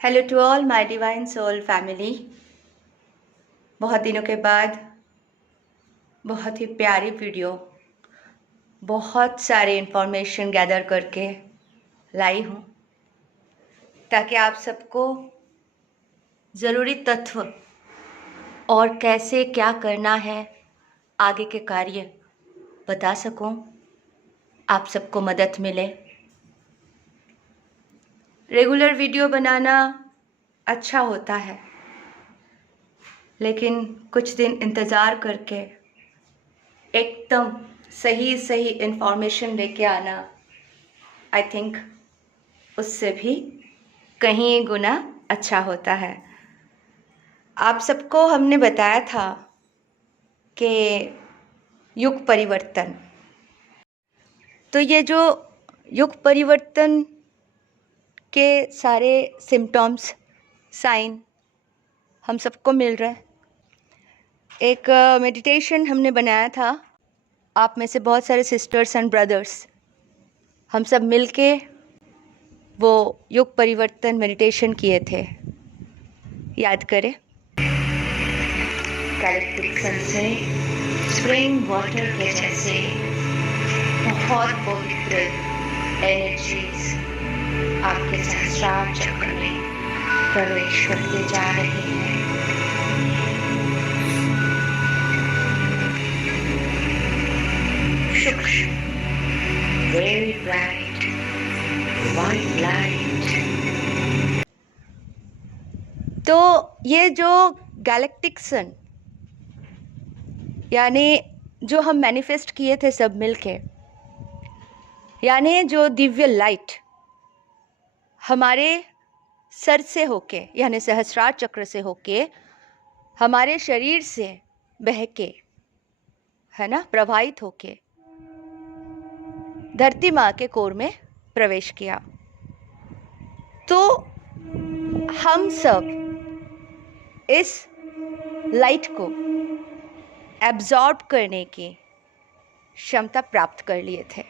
Hello to all my divine soul family. बहुत दिनों के बाद बहुत ही प्यारी वीडियो, बहुत सारे इन्फॉर्मेशन गैदर करके लाई हूँ ताकि आप सबको ज़रूरी तत्व और कैसे क्या करना है आगे के कार्य बता सकूँ, आप सबको मदद मिले। रेगुलर वीडियो बनाना अच्छा होता है, लेकिन कुछ दिन इंतज़ार करके एकदम सही इन्फॉर्मेशन लेके आना, आई थिंक उससे भी कहीं गुना अच्छा होता है। आप सबको हमने बताया था कि युग परिवर्तन, तो ये जो युग परिवर्तन के सारे सिम्टम्स, साइन हम सबको मिल रहे हैं। एक मेडिटेशन हमने बनाया था, आप में से बहुत सारे सिस्टर्स एंड ब्रदर्स हम सब मिलके वो युग परिवर्तन मेडिटेशन किए थे, याद करें। गैलेक्टिक सन से स्प्रिंग वाटर के जैसे बहुत पवित्र एनर्जीज आपके सहस्रार चक्र में प्रवेश करते जा रहे हैं। सूक्ष्म, very bright white light। तो ये जो गैलेक्टिक सन यानी जो हम मैनिफेस्ट किए थे सब मिलके, यानी जो दिव्य लाइट हमारे सर से होके यानी सहस्रार चक्र से होके हमारे शरीर से बह के, है ना, प्रवाहित होके धरती माँ के कोर में प्रवेश किया। तो हम सब इस लाइट को एब्जॉर्ब करने की क्षमता प्राप्त कर लिए थे।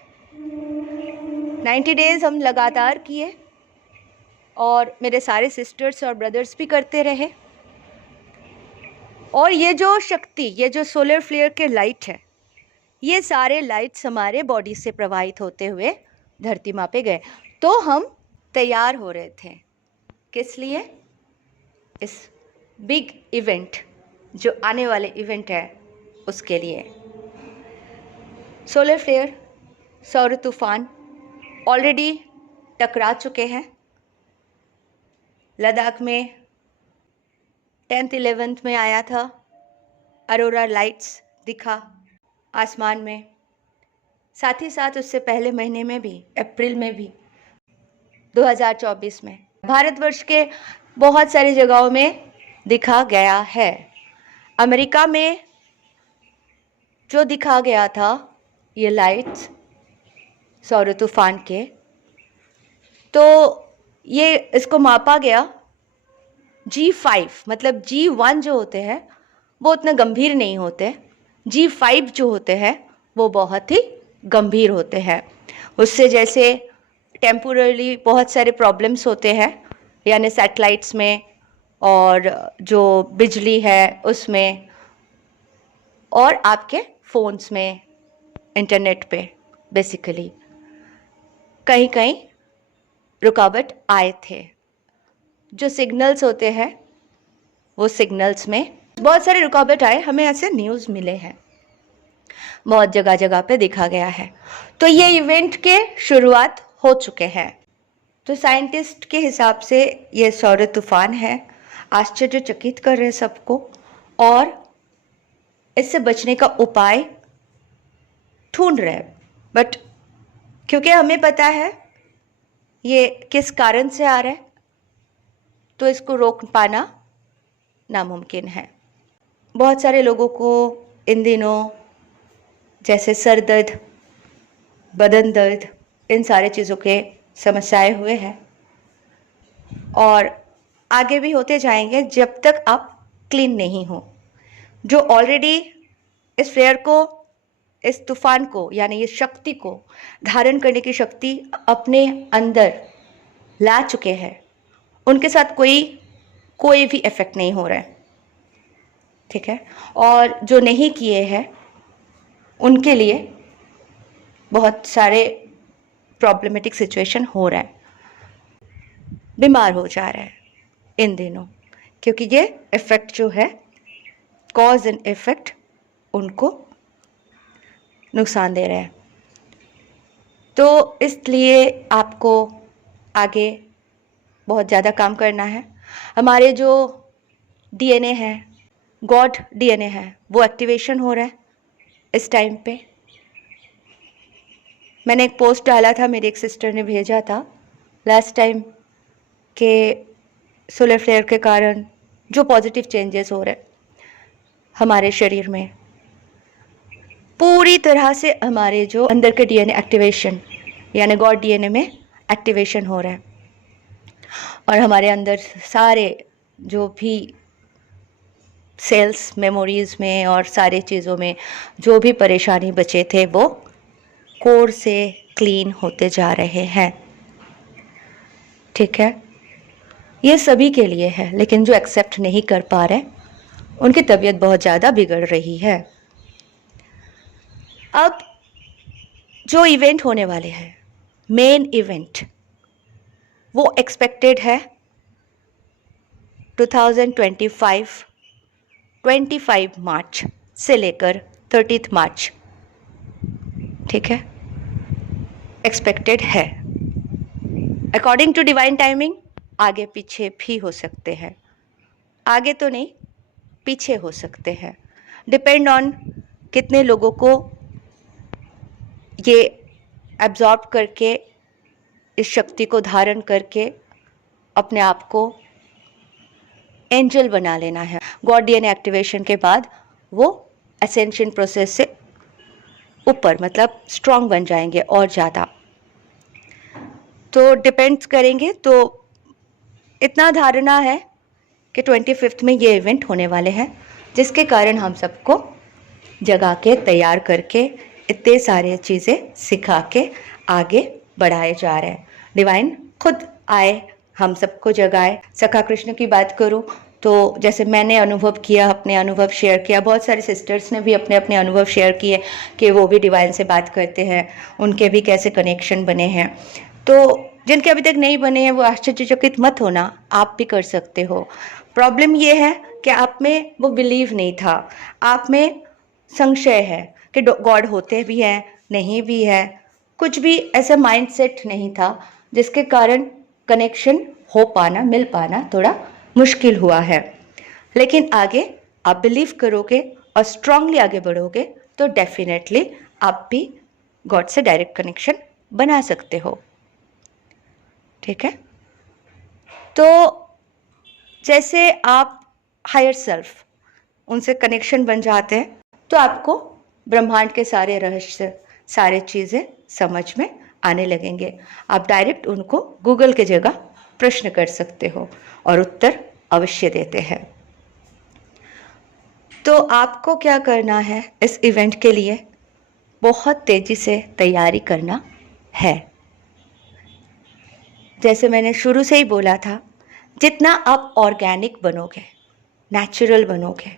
90 डेज हम लगातार किए और मेरे सारे सिस्टर्स और ब्रदर्स भी करते रहे। और ये जो शक्ति, ये जो सोलर फ्लेयर के लाइट है, ये सारे लाइट्स हमारे बॉडी से प्रवाहित होते हुए धरती माँ पे गए। तो हम तैयार हो रहे थे किस लिए? इस बिग इवेंट, जो आने वाले इवेंट है उसके लिए। सोलर फ्लेयर, सौर तूफान ऑलरेडी टकरा चुके हैं। लद्दाख में 10th 11th में आया था, अरोरा लाइट्स दिखा आसमान में। साथ ही साथ उससे पहले महीने में भी, अप्रैल में भी, 2024 में भारतवर्ष के बहुत सारी जगहों में दिखा गया है। अमेरिका में जो दिखा गया था ये लाइट्स सौर तूफान के, तो ये इसको मापा गया G5, मतलब G1 जो होते हैं वो उतना गंभीर नहीं होते, G5 जो होते हैं वो बहुत ही गंभीर होते हैं। उससे जैसे टेम्पोरली बहुत सारे प्रॉब्लम्स होते हैं, यानी सैटेलाइट्स में और जो बिजली है उसमें और आपके फ़ोन्स में, इंटरनेट पे बेसिकली कहीं कहीं रुकावट आए थे। जो सिग्नल्स होते हैं वो सिग्नल्स में बहुत सारे रुकावट आए, हमें ऐसे न्यूज़ मिले हैं, बहुत जगह जगह पे देखा गया है। तो ये इवेंट के शुरुआत हो चुके हैं। तो साइंटिस्ट के हिसाब से ये सौर तूफान है, आश्चर्यचकित कर रहे सबको और इससे बचने का उपाय ढूंढ रहे हैं। बट क्योंकि हमें पता है ये किस कारण से आ रहा है, तो इसको रोक पाना नामुमकिन है। बहुत सारे लोगों को इन दिनों जैसे सर दर्द, बदन दर्द, इन सारे चीज़ों के समस्याएं हुए हैं और आगे भी होते जाएंगे जब तक आप क्लीन नहीं हो। जो ऑलरेडी इस फ्लेयर को, इस तूफान को, यानी इस शक्ति को धारण करने की शक्ति अपने अंदर ला चुके हैं, उनके साथ कोई भी इफेक्ट नहीं हो रहा है, ठीक है। और जो नहीं किए हैं उनके लिए बहुत सारे प्रॉब्लमेटिक सिचुएशन हो रहा है, बीमार हो जा रहा है इन दिनों, क्योंकि ये इफेक्ट जो है, कॉज एंड इफेक्ट, उनको नुकसान दे रहे हैं। तो इसलिए आपको आगे बहुत ज़्यादा काम करना है। हमारे जो डीएनए है, गॉड डीएनए है, वो एक्टिवेशन हो रहा है इस टाइम पे। मैंने एक पोस्ट डाला था, मेरी एक सिस्टर ने भेजा था लास्ट टाइम के सोलर फ्लेयर के कारण जो पॉजिटिव चेंजेस हो रहे हैं हमारे शरीर में, पूरी तरह से हमारे जो अंदर के डीएनए एक्टिवेशन, यानी गॉड डीएनए में एक्टिवेशन हो रहा है, और हमारे अंदर सारे जो भी सेल्स, मेमोरीज में और सारे चीज़ों में जो भी परेशानी बचे थे वो कोर से क्लीन होते जा रहे हैं, ठीक है। ये सभी के लिए है, लेकिन जो एक्सेप्ट नहीं कर पा रहे उनकी तबीयत बहुत ज़्यादा बिगड़ रही है। अब जो इवेंट होने वाले हैं, मेन इवेंट, वो एक्सपेक्टेड है 2025 मार्च से लेकर 30 मार्च, ठीक है, एक्सपेक्टेड है। अकॉर्डिंग टू डिवाइन टाइमिंग आगे पीछे भी हो सकते हैं, आगे तो नहीं, पीछे हो सकते हैं, डिपेंड ऑन कितने लोगों को ये एब्जॉर्ब करके, इस शक्ति को धारण करके अपने आप को एंजल बना लेना है। गॉड डीएनए एक्टिवेशन के बाद वो असेंशन प्रोसेस से ऊपर, मतलब स्ट्रॉन्ग बन जाएंगे और ज़्यादा, तो डिपेंड्स करेंगे। तो इतना धारणा है कि 25 में ये इवेंट होने वाले हैं, जिसके कारण हम सबको जगा के, तैयार करके, इतने सारे चीज़ें सिखा के आगे बढ़ाए जा रहे हैं। डिवाइन खुद आए, हम सबको जगाए। सखा कृष्ण की बात करूं तो जैसे मैंने अनुभव किया, अपने अनुभव शेयर किया, बहुत सारे सिस्टर्स ने भी अपने अपने अनुभव शेयर किए कि वो भी डिवाइन से बात करते हैं, उनके भी कैसे कनेक्शन बने हैं। तो जिनके अभी तक नहीं बने हैं वो आश्चर्यचकित मत होना, आप भी कर सकते हो। प्रॉब्लम ये है कि आप में वो बिलीव नहीं था, आप में संशय है कि गॉड होते भी हैं, नहीं भी है, कुछ भी ऐसा माइंडसेट नहीं था, जिसके कारण कनेक्शन हो पाना, मिल पाना थोड़ा मुश्किल हुआ है। लेकिन आगे आप बिलीव करोगे और स्ट्रांगली आगे बढ़ोगे तो डेफिनेटली आप भी गॉड से डायरेक्ट कनेक्शन बना सकते हो, ठीक है। तो जैसे आप हायर सेल्फ उनसे कनेक्शन बन जाते हैं तो आपको ब्रह्मांड के सारे रहस्य, सारे चीज़ें समझ में आने लगेंगे। आप डायरेक्ट उनको गूगल के जगह प्रश्न कर सकते हो और उत्तर अवश्य देते हैं। तो आपको क्या करना है, इस इवेंट के लिए बहुत तेज़ी से तैयारी करना है। जैसे मैंने शुरू से ही बोला था, जितना आप ऑर्गेनिक बनोगे, नेचुरल बनोगे,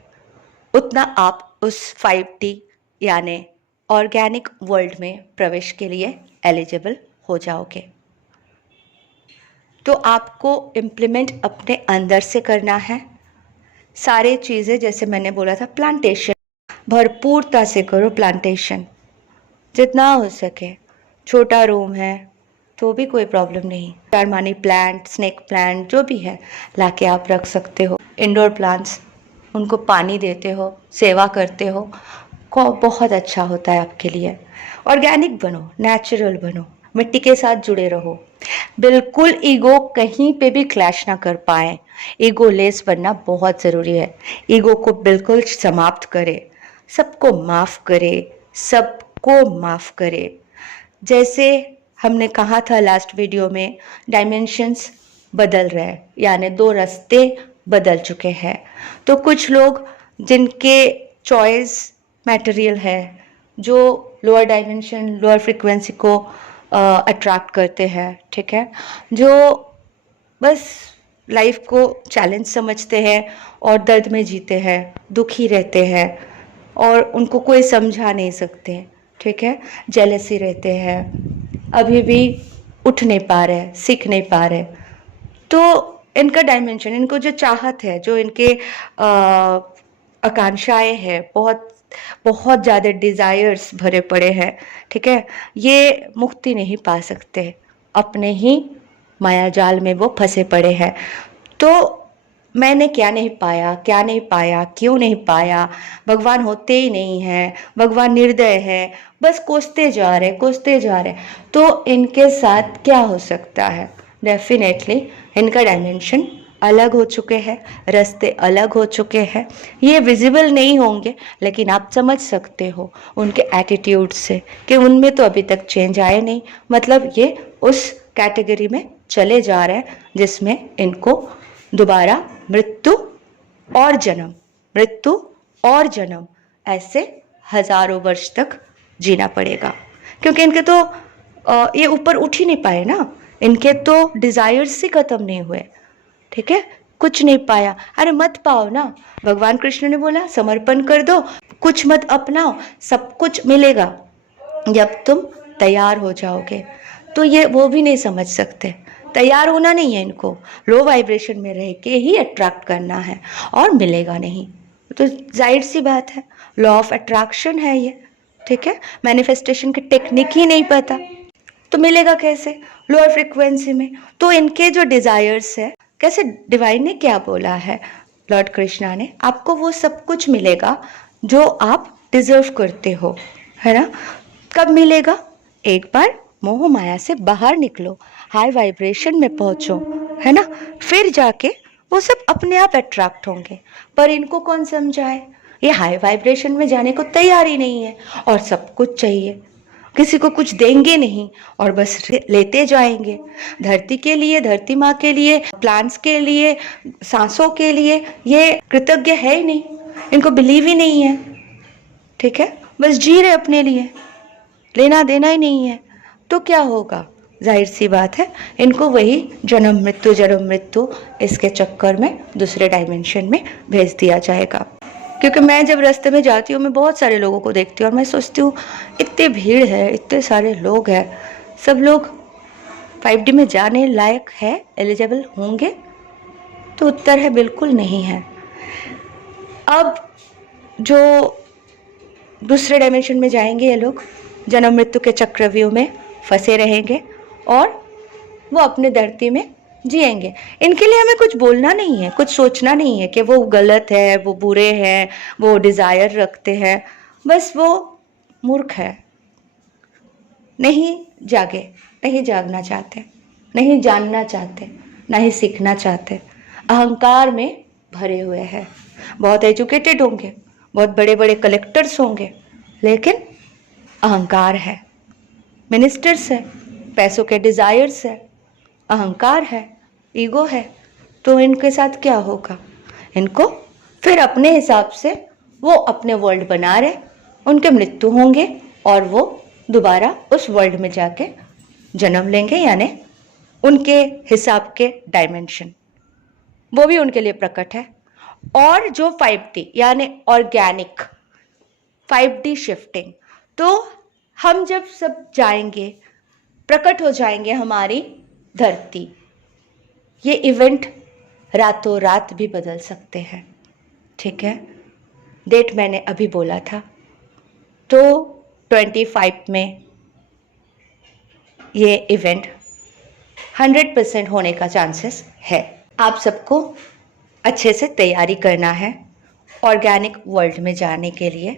उतना आप उस 5D यानी ऑर्गेनिक वर्ल्ड में प्रवेश के लिए एलिजिबल हो जाओगे। तो आपको इम्प्लीमेंट अपने अंदर से करना है सारे चीज़ें। जैसे मैंने बोला था, प्लांटेशन भरपूरता से करो, प्लांटेशन जितना हो सके। छोटा रूम है तो भी कोई प्रॉब्लम नहीं, 4 मनी प्लांट, स्नेक प्लांट जो भी है लाके आप रख सकते हो। इंडोर प्लांट्स, उनको पानी देते हो, सेवा करते हो, को बहुत अच्छा होता है आपके लिए। ऑर्गेनिक बनो, नेचुरल बनो, मिट्टी के साथ जुड़े रहो। बिल्कुल ईगो कहीं पे भी क्लैश ना कर पाए, ईगो लेस बनना बहुत ज़रूरी है। ईगो को बिल्कुल समाप्त करे, सबको माफ़ करे, सबको माफ़ करे। जैसे हमने कहा था लास्ट वीडियो में, डायमेंशंस बदल रहे हैं, यानी 2 रास्ते बदल चुके हैं। तो कुछ लोग जिनके चॉइस मटेरियल है, जो लोअर डायमेंशन, लोअर फ्रिक्वेंसी को अट्रैक्ट करते हैं, ठीक है, जो बस लाइफ को चैलेंज समझते हैं और दर्द में जीते हैं, दुखी रहते हैं और उनको कोई समझा नहीं सकते, ठीक है, जेलसी रहते हैं, अभी भी उठ नहीं पा रहे, सीख नहीं पा रहे। तो इनका डायमेंशन, इनको जो चाहत है, जो इनके आकांक्षाएं हैं, बहुत बहुत ज़्यादा डिज़ायर्स भरे पड़े हैं, ठीक है, ये मुक्ति नहीं पा सकते, अपने ही माया जाल में वो फंसे पड़े हैं। तो मैंने क्या नहीं पाया, क्या नहीं पाया, क्यों नहीं पाया, भगवान होते ही नहीं हैं, भगवान निर्दय है, बस कोसते जा रहे, कोसते जा रहे। तो इनके साथ क्या हो सकता है? डेफिनेटली इनका डायमेंशन अलग हो चुके हैं, रास्ते अलग हो चुके हैं। ये विजिबल नहीं होंगे, लेकिन आप समझ सकते हो उनके एटीट्यूड से कि उनमें तो अभी तक चेंज आए नहीं, मतलब ये उस कैटेगरी में चले जा रहे हैं जिसमें इनको दोबारा मृत्यु और जन्म, मृत्यु और जन्म, ऐसे हजारों वर्ष तक जीना पड़ेगा। क्योंकि इनके तो ये ऊपर उठ ही नहीं पाए ना, इनके तो डिजायर्स ही खत्म नहीं हुए, ठीक है, कुछ नहीं पाया। अरे मत पाओ ना, भगवान कृष्ण ने बोला समर्पण कर दो, कुछ मत अपनाओ, सब कुछ मिलेगा जब तुम तैयार हो जाओगे। तो ये वो भी नहीं समझ सकते, तैयार होना नहीं है इनको, लो वाइब्रेशन में रह के ही अट्रैक्ट करना है और मिलेगा नहीं। तो जाहिर सी बात है, लॉ ऑफ अट्रैक्शन है ये, ठीक है, मैनिफेस्टेशन की टेक्निक ही नहीं पता तो मिलेगा कैसे लोअर फ्रिक्वेंसी में। तो इनके जो डिजायर्स है, कैसे डिवाइन ने क्या बोला है, लॉर्ड कृष्णा ने, आपको वो सब कुछ मिलेगा जो आप डिजर्व करते हो, है ना। कब मिलेगा? एक बार मोह माया से बाहर निकलो, हाई वाइब्रेशन में पहुंचो, है ना, फिर जाके वो सब अपने आप अट्रैक्ट होंगे। पर इनको कौन समझाए, ये हाई वाइब्रेशन में जाने को तैयार ही नहीं है और सब कुछ चाहिए, किसी को कुछ देंगे नहीं और बस लेते जाएंगे, धरती के लिए, धरती माँ के लिए, प्लांट्स के लिए, सांसों के लिए ये कृतज्ञ है ही नहीं, इनको बिलीव ही नहीं है, ठीक है, बस जी रहे अपने लिए, लेना देना ही नहीं है। तो क्या होगा? जाहिर सी बात है, इनको वही जन्म मृत्यु इसके चक्कर में दूसरे डायमेंशन में भेज दिया जाएगा। क्योंकि मैं जब रास्ते में जाती हूँ, मैं बहुत सारे लोगों को देखती हूँ और मैं सोचती हूँ इतनी भीड़ है, इतने सारे लोग हैं, सब लोग 5D में जाने लायक है, एलिजिबल होंगे? तो उत्तर है बिल्कुल नहीं है। अब जो दूसरे डायमेंशन में जाएंगे ये लोग, जन्म मृत्यु के चक्रव्यूह में फंसे रहेंगे और वो अपने धरती में जिएंगे। इनके लिए हमें कुछ बोलना नहीं है, कुछ सोचना नहीं है कि वो गलत है, वो बुरे हैं, वो डिजायर रखते हैं, बस वो मूर्ख है, नहीं जागे, नहीं जागना चाहते, नहीं जानना चाहते, नहीं सीखना चाहते, अहंकार में भरे हुए हैं। बहुत एजुकेटेड होंगे, बहुत बड़े बड़े कलेक्टर्स होंगे, लेकिन अहंकार है, मिनिस्टर्स है, पैसों के डिजायर्स है, अहंकार है, ईगो है। तो इनके साथ क्या होगा? इनको फिर अपने हिसाब से वो अपने वर्ल्ड बना रहे, उनके मृत्यु होंगे और वो दोबारा उस वर्ल्ड में जाके जन्म लेंगे, यानी उनके हिसाब के डायमेंशन वो भी उनके लिए प्रकट है। और जो 5D यानी ऑर्गेनिक 5D शिफ्टिंग, तो हम जब सब जाएंगे, प्रकट हो जाएंगे हमारी धरती, ये इवेंट रातों रात भी बदल सकते हैं, ठीक है। डेट मैंने अभी बोला था, तो 25 में ये इवेंट 100% होने का चांसेस है। आप सबको अच्छे से तैयारी करना है ऑर्गेनिक वर्ल्ड में जाने के लिए।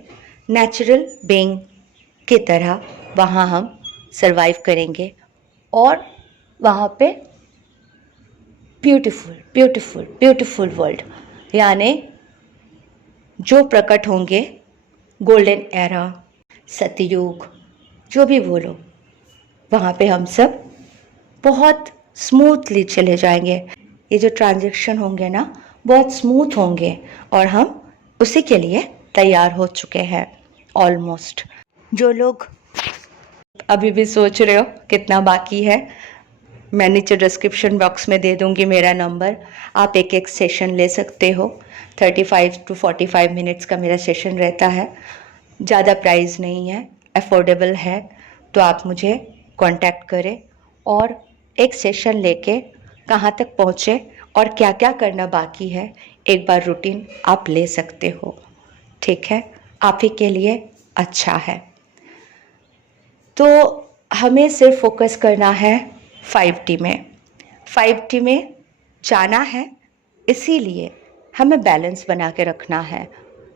नेचुरल बीइंग की तरह वहाँ हम सरवाइव करेंगे और वहाँ पे ब्यूटीफुल ब्यूटीफुल ब्यूटीफुल वर्ल्ड, यानी जो प्रकट होंगे गोल्डन एरा, सतयुग, जो भी बोलो, वहाँ पे हम सब बहुत स्मूथली चले जाएंगे। ये जो ट्रांजैक्शन होंगे ना, बहुत स्मूथ होंगे और हम उसी के लिए तैयार हो चुके हैं ऑलमोस्ट। जो लोग अभी भी सोच रहे हो कितना बाकी है, मैं नीचे डिस्क्रिप्शन बॉक्स में दे दूंगी मेरा नंबर। आप एक एक सेशन ले सकते हो। 35 to 45 मिनट्स का मेरा सेशन रहता है। ज़्यादा प्राइस नहीं है, अफोर्डेबल है। तो आप मुझे कांटेक्ट करें और एक सेशन लेके कहाँ तक पहुँचे और क्या क्या करना बाकी है, एक बार रूटीन आप ले सकते हो। ठीक है, आप ही के लिए अच्छा है। तो हमें सिर्फ फोकस करना है 5T में। 5T में जाना है, इसीलिए हमें बैलेंस बना के रखना है।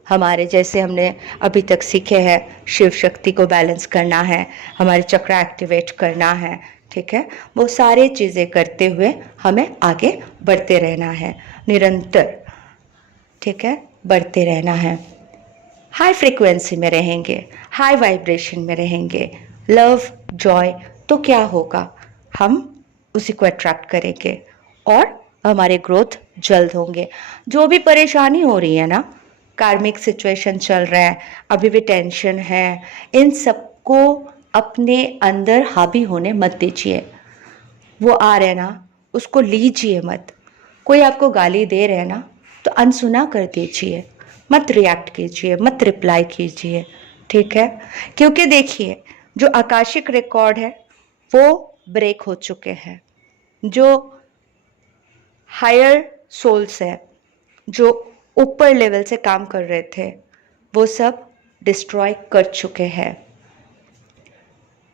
हमारे जैसे हमने अभी तक सीखे हैं, शिव शक्ति को बैलेंस करना है, हमारे चक्र एक्टिवेट करना है। ठीक है, वो सारी चीज़ें करते हुए हमें आगे बढ़ते रहना है, निरंतर। ठीक है, बढ़ते रहना है। हाई फ्रीक्वेंसी में रहेंगे, हाई वाइब्रेशन में रहेंगे, लव जॉय, तो क्या होगा, हम उसी को अट्रैक्ट करेंगे और हमारे ग्रोथ जल्द होंगे। जो भी परेशानी हो रही है ना, कार्मिक सिचुएशन चल रहा है, अभी भी टेंशन है, इन सबको अपने अंदर हावी होने मत दीजिए। वो आ रहे ना, उसको लीजिए मत। कोई आपको गाली दे रहे हैं ना, तो अनसुना कर दीजिए, मत रिएक्ट कीजिए, मत रिप्लाई कीजिए। ठीक है, क्योंकि देखिए जो आकाशिक रिकॉर्ड है वो ब्रेक हो चुके हैं। जो हायर सोल्स है, जो ऊपर लेवल से काम कर रहे थे, वो सब डिस्ट्रॉय कर चुके हैं।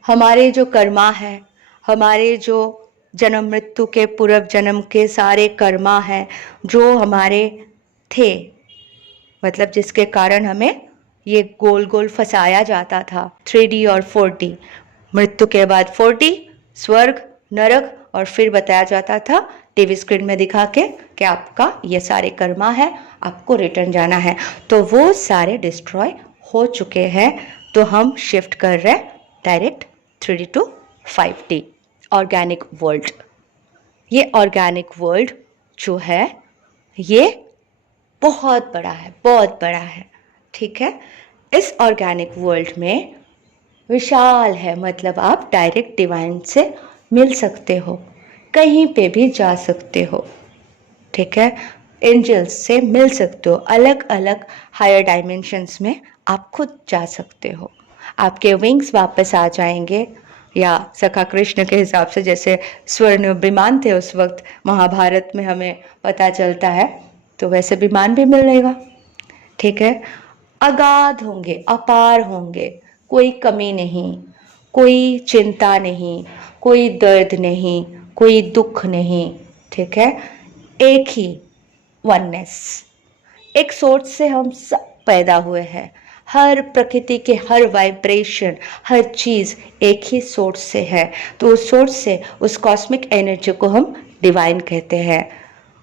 हमारे जो कर्मा है, हमारे जो जन्म मृत्यु के पूर्व जन्म के सारे कर्मा हैं जो हमारे थे, मतलब जिसके कारण हमें ये गोल गोल फंसाया जाता था, 3D और 4D। मृत्यु के बाद 4D, स्वर्ग, नरक, और फिर बताया जाता था टीवी स्क्रीन में दिखा के कि आपका ये सारे कर्मा है, आपको रिटर्न जाना है। तो वो सारे डिस्ट्रॉय हो चुके हैं। तो हम शिफ्ट कर रहे हैं direct 3D to 5D, organic world. ये ऑर्गेनिक वर्ल्ड जो है ये बहुत बड़ा है, बहुत बड़ा है। ठीक है, इस ऑर्गेनिक वर्ल्ड में विशाल है, मतलब आप डायरेक्ट डिवाइन से मिल सकते हो, कहीं पे भी जा सकते हो। ठीक है, एंजल्स से मिल सकते हो, अलग अलग हायर डायमेंशंस में आप खुद जा सकते हो। आपके विंग्स वापस आ जाएंगे, या सखा कृष्ण के हिसाब से जैसे स्वर्ण विमान थे उस वक्त महाभारत में हमें पता चलता है, तो वैसे विमान भी मिलेगा। ठीक है, अगाध होंगे, अपार होंगे, कोई कमी नहीं, कोई चिंता नहीं, कोई दर्द नहीं, कोई दुख नहीं। ठीक है, एक ही वननेस, एक सोर्स से हम सब पैदा हुए हैं। हर प्रकृति के हर वाइब्रेशन, हर चीज़ एक ही सोर्स से है। तो उस सोर्स से, उस कॉस्मिक एनर्जी को हम डिवाइन कहते हैं।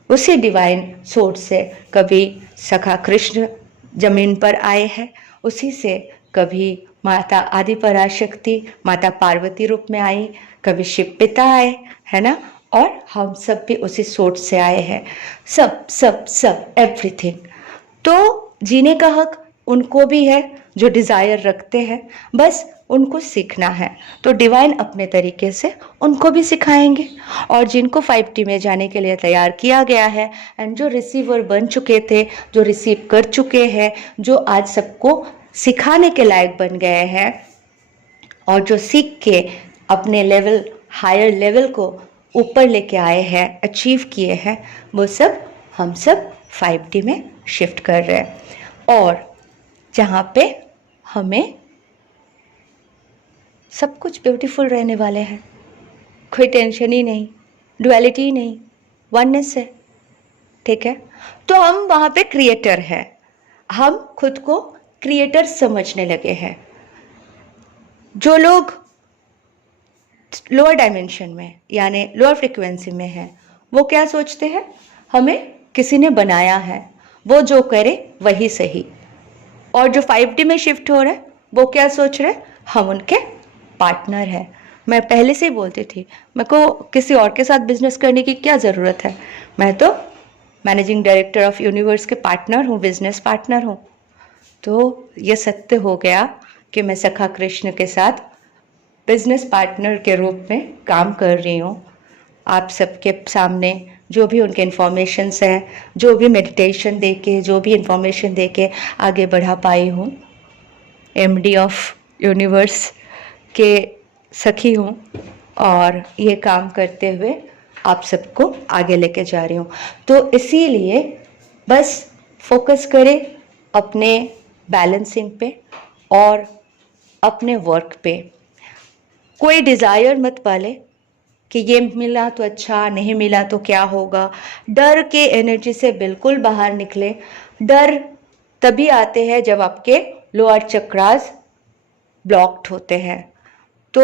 उसी डिवाइन सोर्स से कभी सखा कृष्ण जमीन पर आए हैं, उसी से कभी माता आदि पराशक्ति माता पार्वती रूप में आई, कभी शिव पिता आए, है ना, और हम सब भी उसी सोर्स से आए हैं। सब सब सब एवरीथिंग। तो जीने का हक उनको भी है जो डिज़ायर रखते हैं, बस उनको सीखना है। तो डिवाइन अपने तरीके से उनको भी सिखाएंगे। और जिनको 5T में जाने के लिए तैयार किया गया है, एंड जो रिसीवर बन चुके थे, जो रिसीव कर चुके हैं, जो आज सबको सिखाने के लायक बन गए हैं, और जो सीख के अपने लेवल, हायर लेवल को ऊपर लेके आए हैं, अचीव किए हैं, वो सब हम सब 5D में शिफ्ट कर रहे हैं। और जहाँ पे हमें सब कुछ ब्यूटीफुल रहने वाले हैं, कोई टेंशन ही नहीं, डुअलिटी ही नहीं, वननेस है। ठीक है, तो हम वहाँ पे क्रिएटर हैं, हम खुद को क्रिएटर समझने लगे हैं। जो लोग लोअर डायमेंशन में यानी लोअर फ्रिक्वेंसी में हैं, वो क्या सोचते हैं, हमें किसी ने बनाया है, वो जो करे वही सही। और जो 5D में शिफ्ट हो रहे हैं, वो क्या सोच रहे हैं, हम उनके पार्टनर हैं। मैं पहले से ही बोलती थी, मेरे को किसी और के साथ बिजनेस करने की क्या ज़रूरत है, मैं तो मैनेजिंग डायरेक्टर ऑफ यूनिवर्स के पार्टनर हूँ, बिजनेस पार्टनर हूँ। तो ये सत्य हो गया कि मैं सखा कृष्ण के साथ बिजनेस पार्टनर के रूप में काम कर रही हूँ। आप सबके सामने जो भी उनके इन्फॉर्मेशंस हैं, जो भी मेडिटेशन देके, जो भी इन्फॉर्मेशन देके आगे बढ़ा पाई हूँ। एमडी ऑफ यूनिवर्स के सखी हूँ और ये काम करते हुए आप सबको आगे लेके जा रही हूँ। तो इसीलिए बस फोकस करें अपने बैलेंसिंग पे और अपने वर्क पे। कोई डिज़ायर मत पाले कि ये मिला तो अच्छा, नहीं मिला तो क्या होगा। डर के एनर्जी से बिल्कुल बाहर निकले। डर तभी आते हैं जब आपके लोअर चक्रास ब्लॉक्ड होते हैं। तो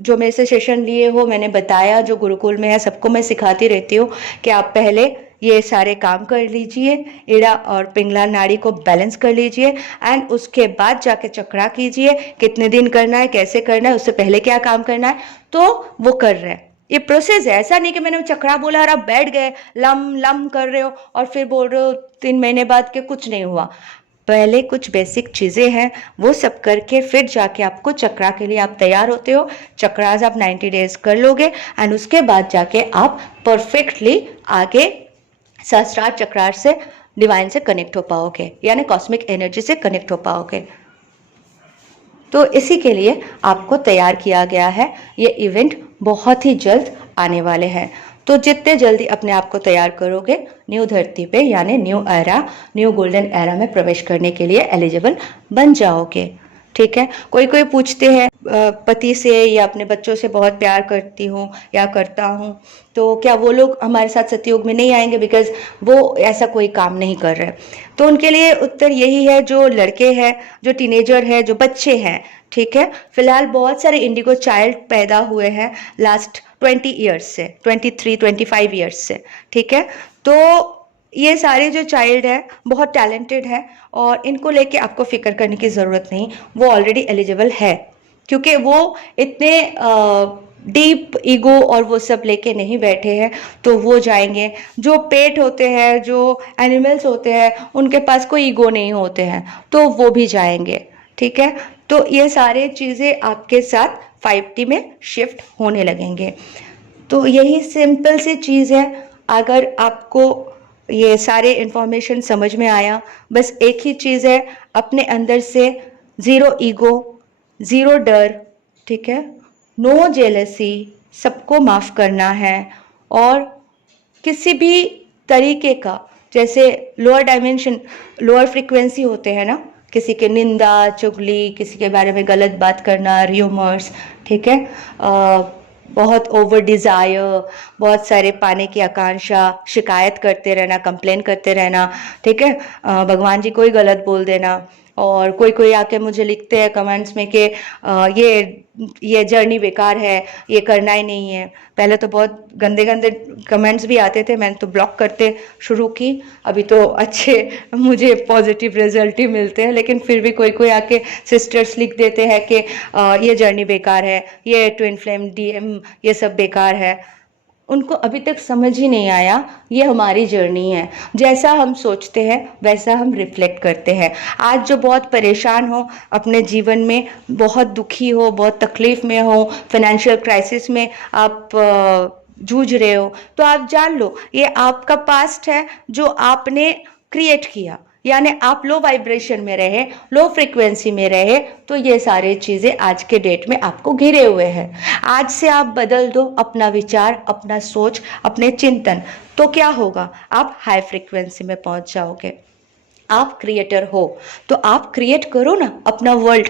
जो मेरे से सेशन लिए हो, मैंने बताया जो गुरुकुल में है सबको मैं सिखाती रहती हूँ कि आप पहले ये सारे काम कर लीजिए, ईड़ा और पिंगला नाड़ी को बैलेंस कर लीजिए एंड उसके बाद जाके चक्रा कीजिए। कितने दिन करना है, कैसे करना है, उससे पहले क्या काम करना है, तो वो कर रहे हैं। ये प्रोसेस है, ऐसा नहीं कि मैंने चक्रा बोला और आप बैठ गए लम लम कर रहे हो और फिर बोल रहे हो 3 महीने बाद के कुछ नहीं हुआ। पहले कुछ बेसिक चीज़ें हैं वो सब करके फिर जाके आपको चक्रा के लिए आप तैयार होते हो। चक्रास आप 90 डेज कर लोगे एंड उसके बाद जाके आप परफेक्टली आगे सहस्त्रार चक्रार से डिवाइन से कनेक्ट हो पाओगे, यानी कॉस्मिक एनर्जी से कनेक्ट हो पाओगे। तो इसी के लिए आपको तैयार किया गया है। ये इवेंट बहुत ही जल्द आने वाले हैं, तो जितने जल्दी अपने आप को तैयार करोगे न्यू धरती पे यानी new era, new golden era में प्रवेश करने के लिए एलिजिबल बन जाओगे। ठीक है। कोई कोई पूछते हैं पति से या अपने बच्चों से बहुत प्यार करती हूँ या करता हूँ, तो क्या वो लोग हमारे साथ सतयुग में नहीं आएंगे, बिकॉज वो ऐसा कोई काम नहीं कर रहे। तो उनके लिए उत्तर यही है, जो लड़के हैं, जो टीनेजर है, जो बच्चे हैं, ठीक है। फिलहाल बहुत सारे इंडिगो चाइल्ड पैदा हुए हैं लास्ट 20 ईयर्स से, 23 25 ईयर्स से, ठीक है। तो ये सारे जो चाइल्ड है बहुत टैलेंटेड है और इनको लेके आपको फिक्र करने की ज़रूरत नहीं, वो ऑलरेडी एलिजिबल है, क्योंकि वो इतने डीप ईगो और वो सब लेके नहीं बैठे हैं, तो वो जाएंगे। जो पेट होते हैं, जो एनिमल्स होते हैं, उनके पास कोई ईगो नहीं होते हैं, तो वो भी जाएंगे, ठीक है। तो ये सारे चीज़ें आपके साथ 5T में शिफ्ट होने लगेंगे। तो यही सिंपल सी चीज़ है। अगर आपको ये सारे इन्फॉर्मेशन समझ में आया, बस एक ही चीज़ है, अपने अंदर से ज़ीरो ईगो, ज़ीरो डर, ठीक है, नो जेलसी, सबको माफ़ करना है। और किसी भी तरीके का, जैसे लोअर डायमेंशन, लोअर फ्रीक्वेंसी होते हैं ना, किसी के निंदा चुगली, किसी के बारे में गलत बात करना, र्यूमर्स, ठीक है, बहुत ओवर डिज़ायर, बहुत सारे पाने की आकांक्षा, शिकायत करते रहना, कंप्लेन करते रहना, ठीक है, भगवान जी को ही गलत बोल देना। और कोई कोई आके मुझे लिखते हैं कमेंट्स में कि ये जर्नी बेकार है, ये करना ही नहीं है। पहले तो बहुत गंदे गंदे कमेंट्स भी आते थे, मैंने तो ब्लॉक करते शुरू की। अभी तो अच्छे मुझे पॉजिटिव रिजल्ट ही मिलते हैं, लेकिन फिर भी कोई कोई आके सिस्टर्स लिख देते हैं कि ये जर्नी बेकार है, ये ट्विन फ्लेम डीएम ये सब बेकार है। उनको अभी तक समझ ही नहीं आया ये हमारी जर्नी है। जैसा हम सोचते हैं वैसा हम रिफ्लेक्ट करते हैं। आज जो बहुत परेशान हो अपने जीवन में, बहुत दुखी हो, बहुत तकलीफ में हो, फाइनेंशियल क्राइसिस में आप जूझ रहे हो, तो आप जान लो ये आपका पास्ट है जो आपने क्रिएट किया। यानी आप लो वाइब्रेशन में रहे, लो फ्रीक्वेंसी में रहे, तो ये सारी चीज़ें आज के डेट में आपको घिरे हुए हैं। आज से आप बदल दो अपना विचार, अपना सोच, अपने चिंतन, तो क्या होगा, आप हाई फ्रीक्वेंसी में पहुंच जाओगे। आप क्रिएटर हो तो आप क्रिएट करो ना अपना वर्ल्ड,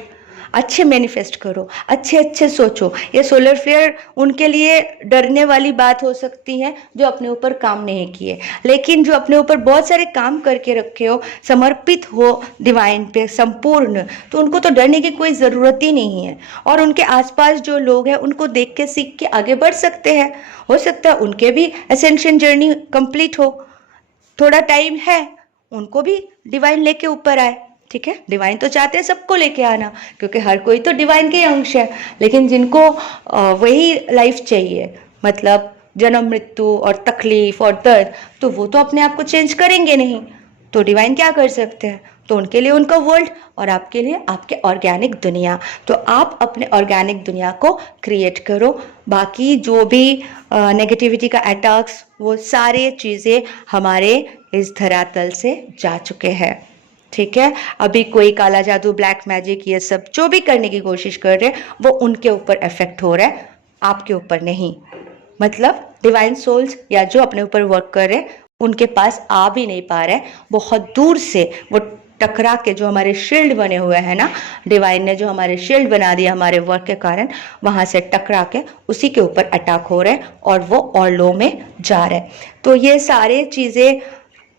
अच्छे मैनिफेस्ट करो, अच्छे अच्छे सोचो। ये सोलर फ्लेयर उनके लिए डरने वाली बात हो सकती है जो अपने ऊपर काम नहीं किए, लेकिन जो अपने ऊपर बहुत सारे काम करके रखे हो, समर्पित हो डिवाइन पे संपूर्ण, तो उनको तो डरने की कोई ज़रूरत ही नहीं है। और उनके आसपास जो लोग हैं उनको देख के सीख के आगे बढ़ सकते हैं। हो सकता है उनके भी असेंशन जर्नी कंप्लीट हो, थोड़ा टाइम है, उनको भी डिवाइन लेके ऊपर आए, ठीक है। डिवाइन तो चाहते हैं सबको लेके आना, क्योंकि हर कोई तो डिवाइन के अंश है, लेकिन जिनको वही लाइफ चाहिए, मतलब जन्म मृत्यु और तकलीफ और दर्द, तो वो तो अपने आप को चेंज करेंगे नहीं। तो डिवाइन क्या कर सकते हैं? तो उनके लिए उनका वर्ल्ड और आपके लिए आपके ऑर्गेनिक दुनिया। तो आप अपने ऑर्गेनिक दुनिया को क्रिएट करो। बाकी जो भी नेगेटिविटी का अटैक्स, वो सारे चीज़ें हमारे इस धरातल से जा चुके हैं, ठीक है। अभी कोई काला जादू, ब्लैक मैजिक, ये सब जो भी करने की कोशिश कर रहे हैं वो उनके ऊपर इफेक्ट हो रहा है, आपके ऊपर नहीं। मतलब डिवाइन सोल्स या जो अपने ऊपर वर्क कर रहे हैं उनके पास आ भी नहीं पा रहे, बहुत दूर से वो टकरा के, जो हमारे शील्ड बने हुए हैं ना, डिवाइन ने जो हमारे शील्ड बना दिया हमारे वर्क के कारण, वहाँ से टकरा के उसी के ऊपर अटैक हो रहे हैं और वो और लो में जा रहे हैं। तो ये सारे चीज़ें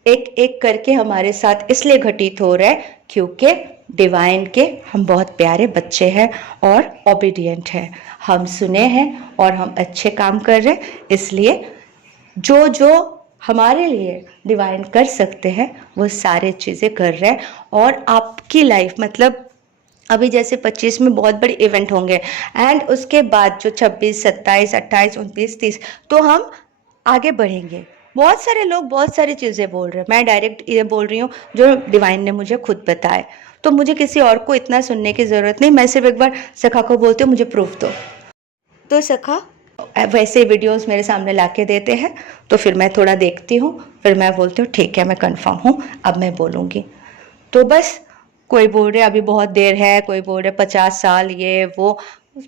एक एक करके हमारे साथ इसलिए घटित हो रहा है क्योंकि डिवाइन के हम बहुत प्यारे बच्चे हैं और ओबीडियंट हैं, हम सुने हैं और हम अच्छे काम कर रहे हैं। इसलिए जो जो हमारे लिए डिवाइन कर सकते हैं वो सारे चीज़ें कर रहे हैं। और आपकी लाइफ, मतलब अभी जैसे 25 में बहुत बड़े इवेंट होंगे एंड उसके बाद जो 26, 27, 28, 29, 30, तो हम आगे बढ़ेंगे। बहुत सारे लोग बहुत सारी चीज़ें बोल रहे हैं, मैं डायरेक्ट ये बोल रही हूँ जो डिवाइन ने मुझे खुद बताए, तो मुझे किसी और को इतना सुनने की ज़रूरत नहीं। मैं सिर्फ एक बार सखा को बोलती हूँ मुझे प्रूफ दो, तो सखा वैसे वीडियोस मेरे सामने लाके देते हैं, तो फिर मैं थोड़ा देखती हूँ, फिर मैं बोलती हूँ ठीक है मैं कंफर्म हूँ, अब मैं बोलूँगी। तो बस कोई बोल रहे अभी बहुत देर है, कोई बोल रहे 50 साल, ये वो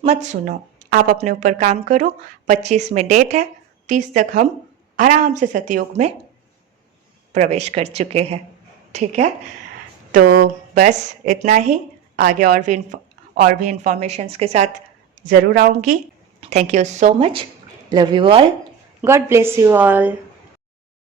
मत सुनो, आप अपने ऊपर काम करो। 25 में डेट है, 30 तक हम आराम से सतयुग में प्रवेश कर चुके हैं, ठीक है। तो बस इतना ही, आगे और भी इंफॉर्मेशंस के साथ ज़रूर आऊँगी। Thank you so much. Love you all. God bless you all.